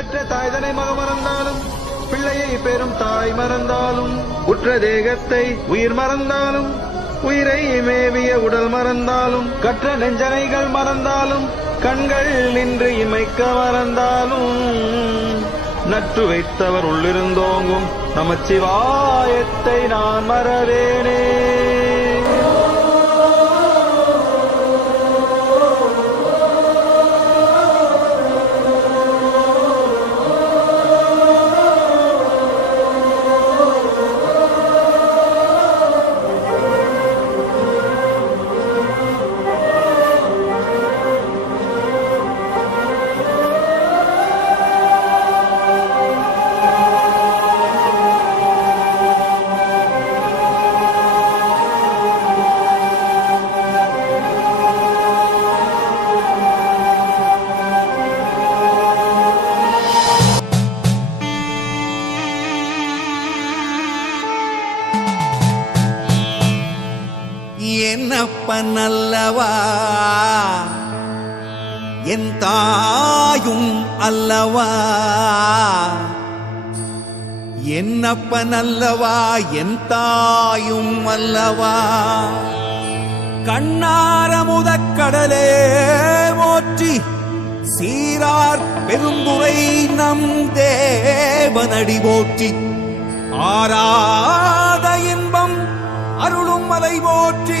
பெற்ற தாய்தனை மக மறந்தாலும் பிள்ளையை பெறும் தாய் மறந்தாலும் உற்ற தேகத்தை உயிர் மறந்தாலும் உயிரை மேவிய உடல் மறந்தாலும் கற்ற நெஞ்சனைகள் மறந்தாலும் கண்கள் நின்று இமைக்க மறந்தாலும் நற்று வைத்தவர் உள்ளிருந்தோங்கும் நமச்சிவாயத்தை நான் மறவேனே. என்னப்பன் அல்லவா என் தாயும் அல்லவா? என்னப்பன் அல்லவா என் தாயும் அல்லவா? கண்ணாரமுத கடலே மோற்றி சீரார் பெரும்புரை நம் தேவனடி போற்றி. ஆராத இன்பம் அருளும் மலை போற்றி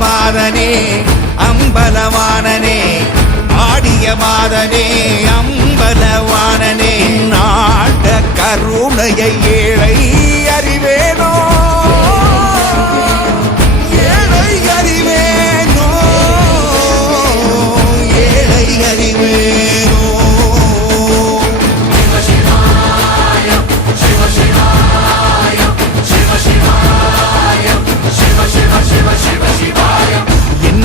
மாதனே அம்பலவானனே ஆடிய மாதனே அம்பலவானனே நாட்ட கருணையை ஏழை அறிவே.